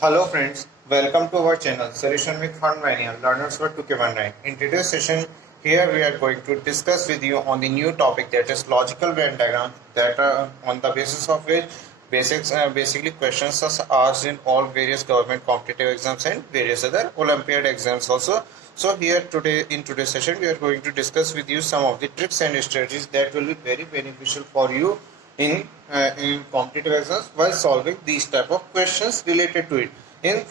Hello friends, welcome to our channel Solution with Fund Manual Learners for 2K19. In today's session, here we are going to discuss with you on the new topic that is logical Venn diagram that on the basis of which basically questions are asked in all various government competitive exams and various other Olympiad exams also. So here today in today's session we are going to discuss with you some of the tricks and strategies that will be very beneficial for you in competitive exams while solving these type of questions related to it. In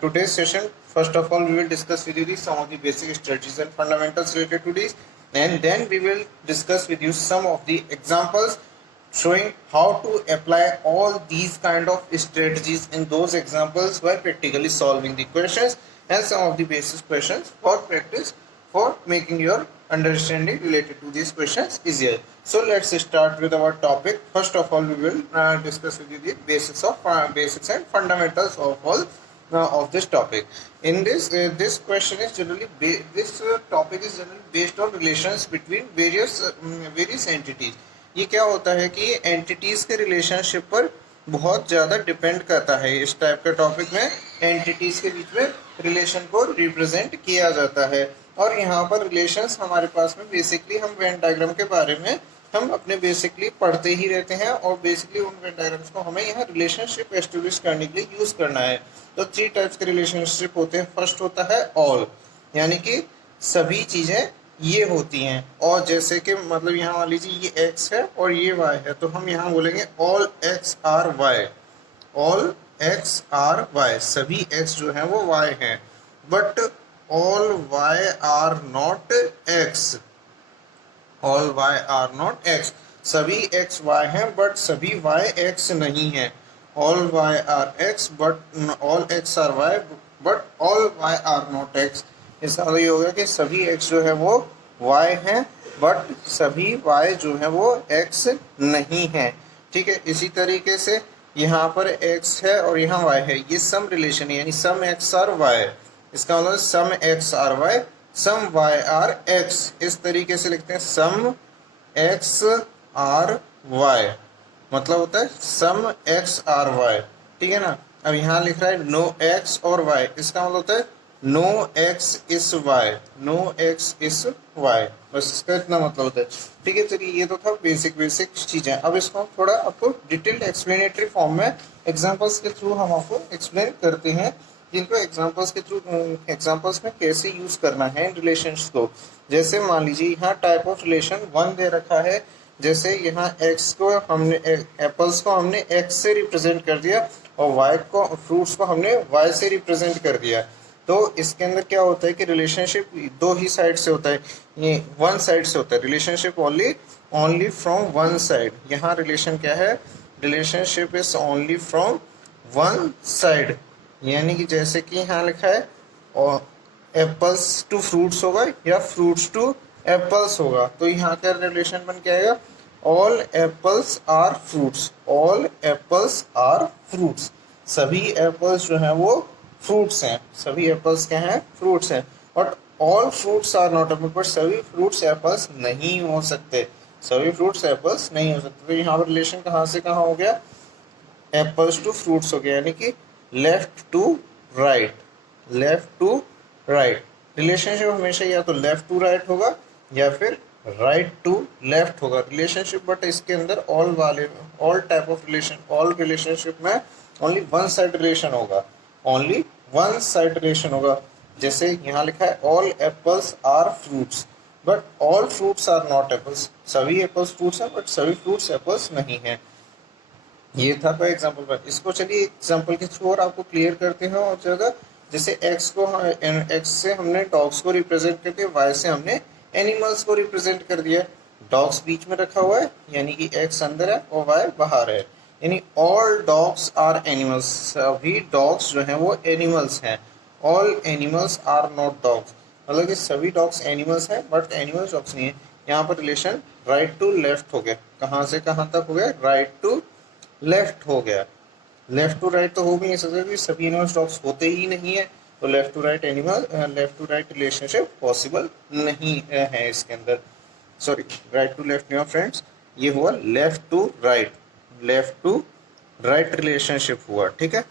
today's session, first of all, we will discuss with you some of the basic strategies and fundamentals related to these, and then we will discuss with you some of the examples showing how to apply all these kind of strategies in those examples while practically solving the questions and some of the basic questions for practice for making your understanding related to these questions easier. So let's start with our topic. First of all, we will discuss with you the basics and fundamentals of all of this topic. In this question is generally this topic is generally based on relations between various entities. ये क्या होता है कि ये entities के relationship पर बहुत ज़्यादा डिपेंड करता है. इस टाइप के टॉपिक में एंटिटीज के बीच में रिलेशन को रिप्रेजेंट किया जाता है और यहाँ पर रिलेशंस हमारे पास में बेसिकली हम वेन डायग्राम के बारे में हम अपने बेसिकली पढ़ते ही रहते हैं और बेसिकली उन वेन डायग्राम्स को हमें यहाँ रिलेशनशिप एस्टेब्लिश करने के लिए यूज़ करना है. तो 3 टाइप्स के रिलेशनशिप होते हैं. फर्स्ट होता है ऑल, यानी कि सभी चीज़ें ये होती हैं. और जैसे कि मतलब यहाँ मान लीजिए ये x है और ये y है, तो हम यहाँ बोलेंगे all x are y. All x are y, सभी x जो है वो y हैं. But all y are not x. All y are not x, सभी x y हैं बट सभी y x नहीं है. All y are x but all x are y but all y are not x. इसका मतलब ये होगा कि सभी x जो है वो y हैं बट सभी y जो है वो x नहीं है. ठीक है. इसी तरीके से यहाँ पर x है और यहाँ y है. ये सम रिलेशन है, यानी सम x आर y. इसका मतलब some x are y, some y are x. इस तरीके से लिखते हैं सम x आर y, मतलब होता है सम x आर y. ठीक है ना. अब यहाँ लिख रहा है नो x और y, इसका मतलब होता है नो एक्स इस वाई, नो एक्स इस वाई. बस इसका इतना मतलब होता है. ठीक है. चलिए ये तो था बेसिक चीजें. अब इसको हम थोड़ा आपको डिटेल्ड एक्सप्लेनेटरी फॉर्म में एग्जांपल्स के थ्रू हम आपको एक्सप्लेन करते हैं, जिनको एग्जांपल्स में कैसे यूज करना है इन रिलेशंस को. जैसे मान लीजिए यहाँ टाइप ऑफ रिलेशन 1 दे रखा है. जैसे यहाँ एक्स को हमने एप्पल्स को हमने एक्स से रिप्रेजेंट कर दिया और वाई को फ्रूट्स को हमने वाई से रिप्रेजेंट कर दिया. तो इसके अंदर क्या होता है कि रिलेशनशिप दो ही साइड से होता है, ये वन साइड से होता है. Relationship only from one side. यहाँ रिलेशन क्या है, relationship is only from one side. यानी कि जैसे कि यहाँ लिखा है और एप्पल्स टू फ्रूट्स होगा या फ्रूट्स टू एप्पल्स होगा, तो यहाँ का रिलेशन बन क्या आएगा, all apples are fruits. All apples are fruits, सभी एप्पल्स जो हैं वो फ्रूट्स हैं. सभी एप्पल्स क्या हैं, फ्रूट्स हैं. But all fruits are not apple, बट सभी फ्रूट्स एप्पल्स नहीं हो सकते. सभी फ्रूट्स एप्पल्स नहीं हो सकते. तो यहाँ पर रिलेशन कहाँ से कहाँ हो गया, एप्पल्स टू फ्रूट्स हो गया, यानी कि left to right. Left to right. Relationship हमेशा या तो लेफ्ट टू राइट होगा या फिर राइट टू लेफ्ट होगा रिलेशनशिप. बट इसके अंदर all type of relation, all relationship में ओनली वन साइड रिलेशन होगा. ओनली वन साइड रिलेशन होगा. जैसे यहाँ लिखा है all apples are fruits but all fruits are not apples. सभी एप्पल्स फ्रूट्स हैं बट सभी फ्रूट्स एप्पल्स नहीं हैं. ये था कोई एग्जांपल पर. इसको चलिए एग्जांपल के थ्रू और आपको क्लियर करते हैं और जगह. जैसे एक्स से हमने डॉग्स को रिप्रेजेंट कर दिया, वाई से हमने एनिमल्स को रिप्रेजेंट कर दिया. डॉग्स बीच में रखा हुआ है यानी कि एक्स अंदर है और वाई बाहर है, यानी ऑल डॉग्स आर एनिमल्स. सभी डॉग्स जो हैं वो एनिमल्स हैं. All animals are not dogs, मतलब कि सभी डॉग्स एनिमल्स हैं बट एनिमल्स डॉग्स नहीं है. यहाँ पर रिलेशन राइट टू लेफ्ट हो गया. कहाँ से कहाँ तक हो गया, राइट टू लेफ्ट हो गया. लेफ्ट टू राइट तो हो भी नहीं सकता, सभी एनिमल्स डॉग्स होते ही नहीं है. तो left to right relationship possible नहीं है इसके अंदर. सॉरी, राइट टू लेफ्ट नहीं फ्रेंड्स, ये हुआ left to right. Left to right relationship हुआ. ठीक है.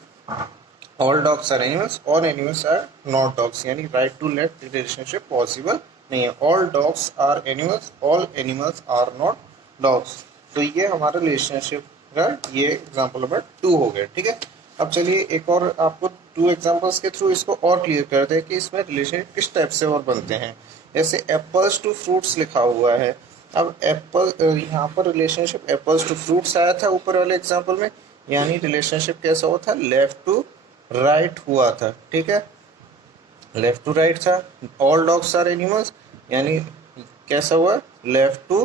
All dogs are animals, all animals are not dogs, यानी right to left relationship possible नहीं है। All dogs are animals, all animals are not dogs. तो ये हमारा रिलेशनशिप का ये एग्जाम्पल नंबर 2 हो गया। ठीक है, अब चलिए एक और आपको 2 एग्जाम्पल्स के थ्रू इसको और क्लियर करते हैं कि इसमें रिलेशनशिप किस टाइप से और बनते हैं। जैसे एप्पल्स टू फ्रूट्स लिखा हुआ है। अब एप्पल, यहाँ पर रिलेशनशिप एप्पल्स टू फ्रूट्स आया था ऊपर वाले एग्जाम्पल में, यानी रिलेशनशिप कैसा हुआ था, लेफ्ट टू राइट हुआ था। ठीक है, लेफ्ट टू राइट था। ऑल डॉग्स आर एनिमल्स, यानी कैसा हुआ, लेफ्ट टू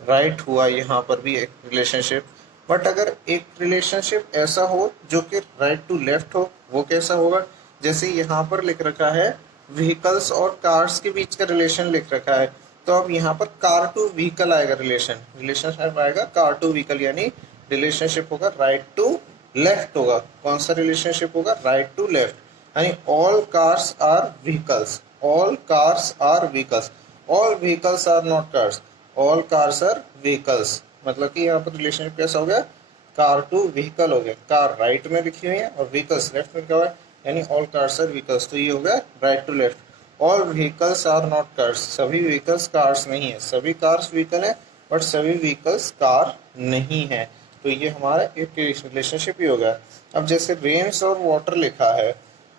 राइट हुआ यहाँ पर भी एक रिलेशनशिप। बट अगर एक रिलेशनशिप ऐसा हो जो कि राइट टू लेफ्ट हो, वो कैसा होगा, जैसे यहाँ पर लिख रखा है व्हीकल्स और कार्स के बीच का रिलेशन लिख रखा है, तो अब यहाँ पर कार टू व्हीकल आएगा, रिलेशनशिप आएगा कार टू व्हीकल, यानी रिलेशनशिप होगा राइट टू लेफ्ट होगा। कौन सा रिलेशनशिप होगा, राइट टू लेफ्ट, यानी all cars are vehicles, all cars are vehicles, all vehicles are not cars, all cars are vehicles. मतलब कि यहाँ पर रिलेशनशिप कैसा हो गया, कार टू व्हीकल हो गया। कार राइट में लिखी हुई है और व्हीकल्स लेफ्ट में लिखा हुआ है, यानी ऑल कार्स आर व्हीकल्स, तो ये हो गया right to left. All vehicles are not cars, सभी व्हीकल्स कार्स नहीं है, सभी कार्स व्हीकल है बट सभी व्हीकल्स कार नहीं है। तो ये हमारा एक रिलेशनशिप ही हो गया। अब जैसे रेन्स और वाटर लिखा है,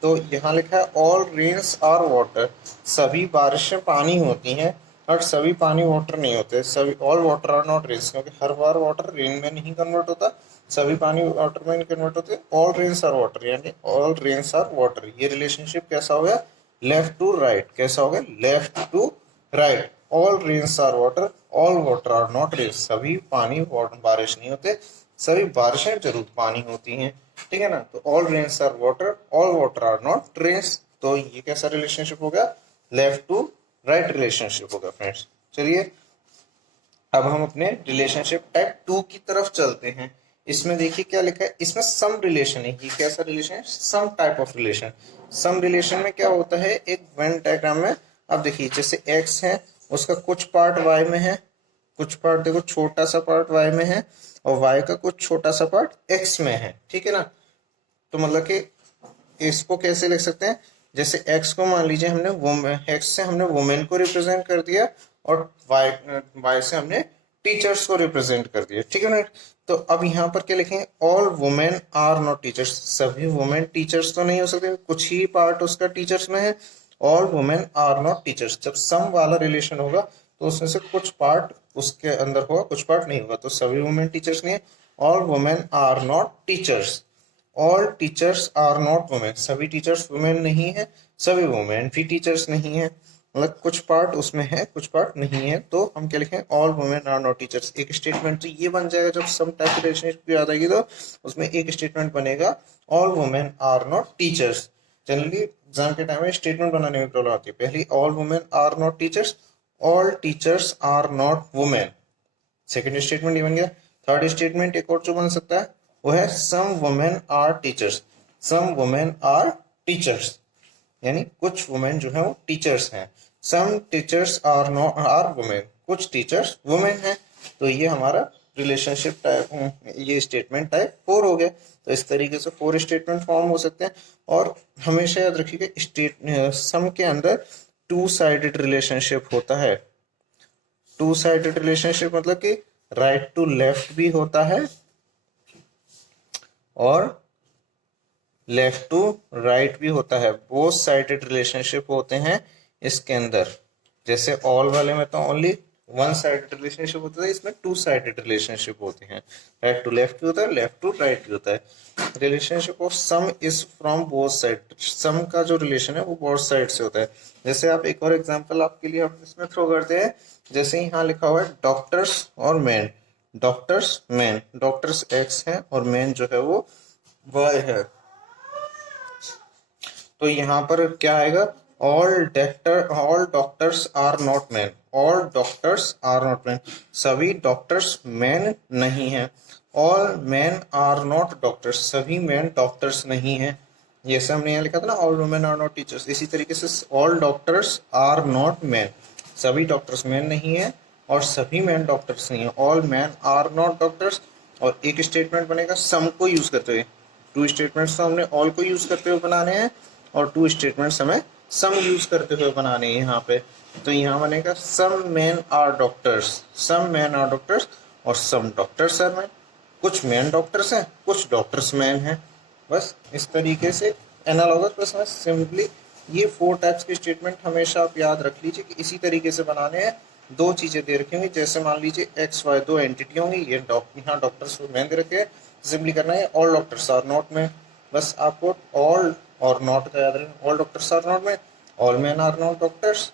तो यहाँ लिखा है ऑल रेन्स आर वाटर, सभी बारिशें पानी होती हैं और सभी पानी वाटर नहीं होते। सभी all water are not rains, क्योंकि हर बार वाटर रेन में नहीं कन्वर्ट होता, सभी पानी वाटर में नहीं कन्वर्ट होते। ऑल रेन्स आर वाटर, यानी ऑल रेन्स आर वाटर, ये रिलेशनशिप कैसा हो गया, लेफ्ट टू राइट। कैसा हो गया, left to right. All rains are water, all water are not rains, सभी पानी वाटर बारिश नहीं होते, सभी बारिशें जरूर पानी होती हैं। ठीक है ना, तो all rains are water, all water are not rains, तो ये कैसा रिलेशनशिप हो गया, लेफ्ट टू राइट रिलेशनशिप होगा फ्रेंड्स। चलिए अब हम अपने रिलेशनशिप टाइप 2 की तरफ चलते हैं। इसमें देखिए क्या लिखा है, इसमें सम रिलेशन है। ये कैसा रिलेशन है, some type of relation. Some relation में क्या होता है, एक वेन डायग्राम में अब देखिए जैसे एक्स है, उसका कुछ पार्ट वाई में है, कुछ पार्ट देखो छोटा सा पार्ट वाई में है और वाई का कुछ छोटा सा पार्ट एक्स में है। ठीक है ना, तो मतलब कि इसको कैसे लिख सकते हैं, जैसे एक्स को मान लीजिए हमने एक्स से हमने वुमेन को रिप्रेजेंट कर दिया और वाई से हमने टीचर्स को रिप्रेजेंट कर दिया। ठीक है ना, तो अब यहाँ पर क्या लिखेंगे, all women are not teachers, सभी वुमेन टीचर्स तो नहीं हो सकते, कुछ ही पार्ट उसका टीचर्स में है। All women are not teachers, जब सम वाला रिलेशन होगा तो उसमें से कुछ पार्ट उसके अंदर होगा, कुछ पार्ट नहीं होगा, तो सभी वुमेन टीचर्स नहीं है। All women are not teachers, all teachers are not women, सभी टीचर्स वुमेन नहीं है, सभी वुमेन भी टीचर्स नहीं है, मतलब कुछ पार्ट उसमें है कुछ पार्ट नहीं है। तो हम क्या लिखें, all women are not teachers. एक स्टेटमेंट तो ये बन जाएगा, जब सम टाइप की रिलेशनशिप याद आएगी तो उसमें एक स्टेटमेंट बनेगा, all women are not teachers. Generally exam के टाइम में स्टेटमेंट बनाने में प्रॉब्लम आती है, पहली all women are not teachers, all teachers are not women, second statement ये बन गया। थर्ड स्टेटमेंट एक और जो बन सकता है वो है some women are teachers, some women are teachers, यानी कुछ वुमेन जो है वो टीचर्स हैं। Some teachers are not are women, कुछ टीचर्स वुमेन हैं। तो ये हमारा रिलेशनशिप टाइप, ये स्टेटमेंट टाइप 4 हो गया। तो इस तरीके से 4 स्टेटमेंट फॉर्म हो सकते हैं। और हमेशा याद रखिएगा सम के अंदर 2 साइडेड रिलेशनशिप होता है। 2 साइडेड रिलेशनशिप मतलब कि राइट टू लेफ्ट भी होता है और लेफ्ट टू राइट भी होता है, बोथ साइडेड रिलेशनशिप होते हैं इसके अंदर। जैसे ऑल वाले में तो ओनली 1 साइडेड रिलेशनशिप होता है, इसमें 2 साइडेड रिलेशनशिप होते हैं, राइट टू लेफ्ट भी होता है, लेफ्ट टू राइट भी होता है। Relationship of some is from both side, some का जो रिलेशन है वो बोथ साइड से होता है। जैसे आप एक और एग्जांपल आपके लिए हम इसमें थ्रो करते हैं, जैसे यहाँ लिखा हुआ है डॉक्टर्स और man, doctors man, doctors x है और मैन जो है वो वाई है। तो यहाँ पर क्या आएगा, all doctors are not man, all doctors are not man, सभी डॉक्टर्स मैन नहीं है। All man are not doctors, सभी मैन डॉक्टर्स नहीं है। जैसे हमने यहाँ लिखा था ना, all women are not teachers, इसी तरीके से all doctors are not man, सभी डॉक्टर्स मैन नहीं है और सभी मैन डॉक्टर्स नहीं है। All man are not doctors, और एक स्टेटमेंट बनेगा सम को यूज करते हुए, टू स्टेटमेंट्स तो हमने ऑल को यूज करते हुए बनाने हैं और टू स्टेटमेंट्स हमें सम यूज करते हुए बनाने हैं यहाँ पे। तो यहाँ बनेगा some man are doctors, some man are doctors और सम डॉक्टर्स आर मैन। कुछ मैन डॉक्टर्स हैं, कुछ डॉक्टर्स मैन हैं। बस इस तरीके से एनालॉगस बस में सिंपली ये 4 टाइप्स के स्टेटमेंट हमेशा आप याद रख लीजिए कि इसी तरीके से बनाने हैं। दो चीजें दे रखी होंगी, जैसे मान लीजिए एक्स वाई दो एंटिटी होंगी, ये यहाँ डॉक्टर्स मैन दे रखे हैं, सिंपली करना है all doctors are not man. बस आपको ऑल और नॉट का याद रखना, all doctors are not man, all man are not doctors,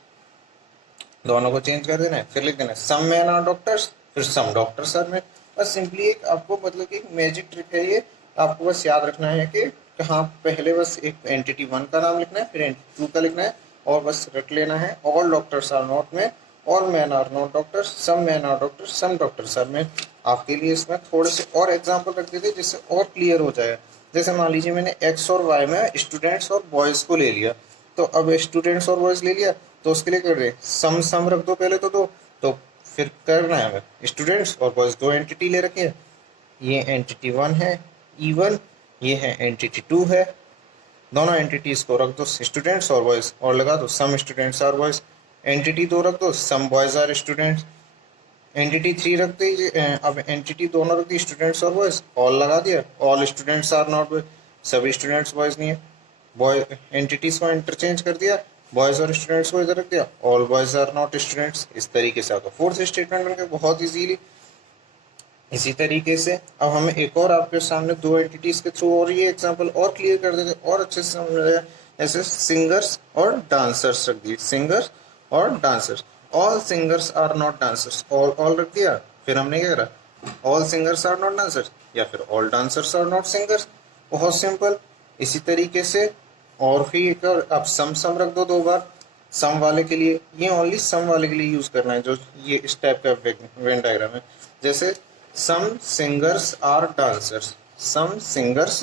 दोनों को चेंज कर देना है। फिर लिख देना है सम मैन आर डॉक्टर्स, फिर सम डॉक्टर्स आर मैन। बस सिंपली एक आपको मतलब कि मैजिक ट्रिक है ये, आपको बस याद रखना है कि कहाँ पहले बस एक एंटिटी 1 का नाम लिखना है, फिर एंटिटी 2 का लिखना है और बस रट लेना है all doctors are not man, all man are not doctors, some man are doctors, some doctors are man. आपके लिए इसमें थोड़े से और एग्जाम्पल रख देते जिससे और क्लियर हो जाएगा। जैसे मान लीजिए मैंने एक्स और वाई में स्टूडेंट्स और बॉयज़ को ले लिया, तो अब स्टूडेंट्स और बॉयज़ ले लिया तो उसके लिए कर रहे सम सम रख दो पहले तो दो, तो फिर करना है हमें स्टूडेंट्स और बॉयज़ दो एंटिटी ले रखी है, ये एंटिटी 1 है E1, ये है एंटिटी 2 है। दोनों एंटिटीज को रख दो स्टूडेंट्स और बॉयज़ और लगा दो some students are boys. Entity 2 रख दो some boys are students. Entity 3 रख दी, अब एंटिटी दोनों रख दी स्टूडेंट्स और बॉयज़, ऑल लगा दिया all students are not boys, सभी स्टूडेंट्स बॉयज़ नहीं है। बॉय एंटिटीज को इंटरचेंज कर दिया, बॉयज़ और स्टूडेंट्स को इधर रख दिया, all boys are not students. इस तरीके से आपका फोर्थ स्टेटमेंट बन गया बहुत इजीली। इसी तरीके से अब हमें एक और आपके सामने दो एंटिटीज के थ्रू और ये एग्जांपल और क्लियर कर देते और अच्छे से समझ आएगा। ऐसे सिंगर्स और डांसर्स रख दिए, सिंगर्स और dancers, all singers are not dancers, all रख दिया। फिर हमने क्या करा all singers are not dancers या फिर all dancers are not singers, बहुत सिंपल। इसी तरीके से और भी एक और आप सम रख दो 2 बार सम वाले के लिए, ये ओनली सम वाले के लिए यूज करना है जो ये इस टाइप का वेन डायग्राम है। जैसे some singers are dancers, some singers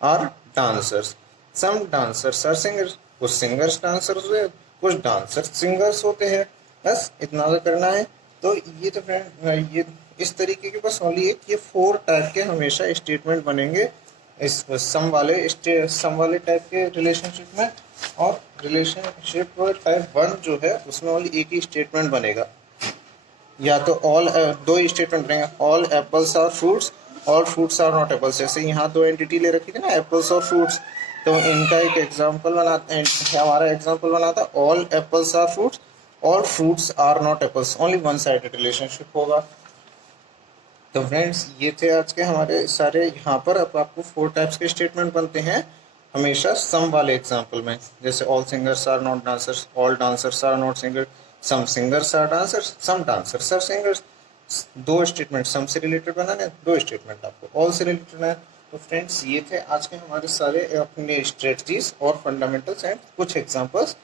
are dancers, some dancers are singers। कुछ सिंगर्स डांसर्स हुए, कुछ डांसर्स सिंगर्स होते हैं। बस इतना तो करना है। तो ये तो फ्रेंड ये इस तरीके के बस ओनली एक ये 4 टाइप के हमेशा स्टेटमेंट बनेंगे इस सम वाले टाइप के रिलेशनशिप में। और रिलेशनशिप टाइप 1 जो है उसमें ओनली एक ही स्टेटमेंट बनेगा, या तो ऑल दो स्टेटमेंट बनेंगे, all apples are fruits, all fruits are not apples. जैसे यहाँ दो एंटिटी ले रखी थी ना एप्पल्स और फ्रूट्स, तो इनका एक एग्जांपल बनाते हैं, हमारा एग्जांपल बनाता all apples are fruits, all fruits are not apples, only one sided relationship होगा। तो फ्रेंड्स ये थे आज के हमारे सारे, यहाँ पर अब आपको 4 टाइप्स के स्टेटमेंट बनते हैं हमेशा सम वाले एग्जाम्पल में। जैसे all singers are not dancers, all dancers are not singers, some singers are dancers, some dancers are singers. 2 statement some से रिलेटेड बनाने, 2 स्टेटमेंट आपको ऑल से रिलेटेड बनाए। तो फ्रेंड्स ये थे आज के हमारे सारे अपने स्ट्रेटजीज और फंडामेंटल्स एंड कुछ एग्जांपल्स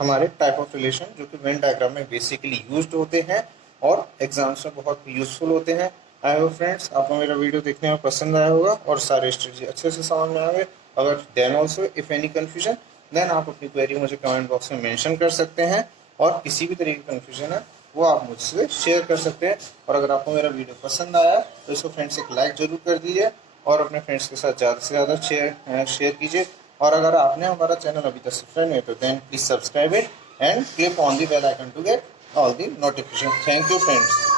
हमारे टाइप ऑफ रिलेशन जो कि वेन डायग्राम में बेसिकली यूज्ड होते हैं और एग्जाम्स में बहुत यूजफुल होते हैं। आई होप फ्रेंड्स आपको मेरा वीडियो देखने में पसंद आया होगा और सारे स्ट्रेटजी अच्छे से समझ में आ गए। अगर then also if any confusion then आप अपनी क्वेरी मुझे कमेंट बॉक्स में मेंशन कर सकते हैं और किसी भी तरीके की कन्फ्यूजन है वो आप मुझसे शेयर कर सकते हैं। और अगर आपको मेरा वीडियो पसंद आया तो इसको फ्रेंड्स एक लाइक जरूर कर दीजिए और अपने फ्रेंड्स के साथ ज़्यादा से ज़्यादा शेयर कीजिए। और अगर आपने हमारा चैनल अभी तक सब्सक्राइब नहीं तो then please subscribe it and click on the bell icon to get all the notification. Thank you friends.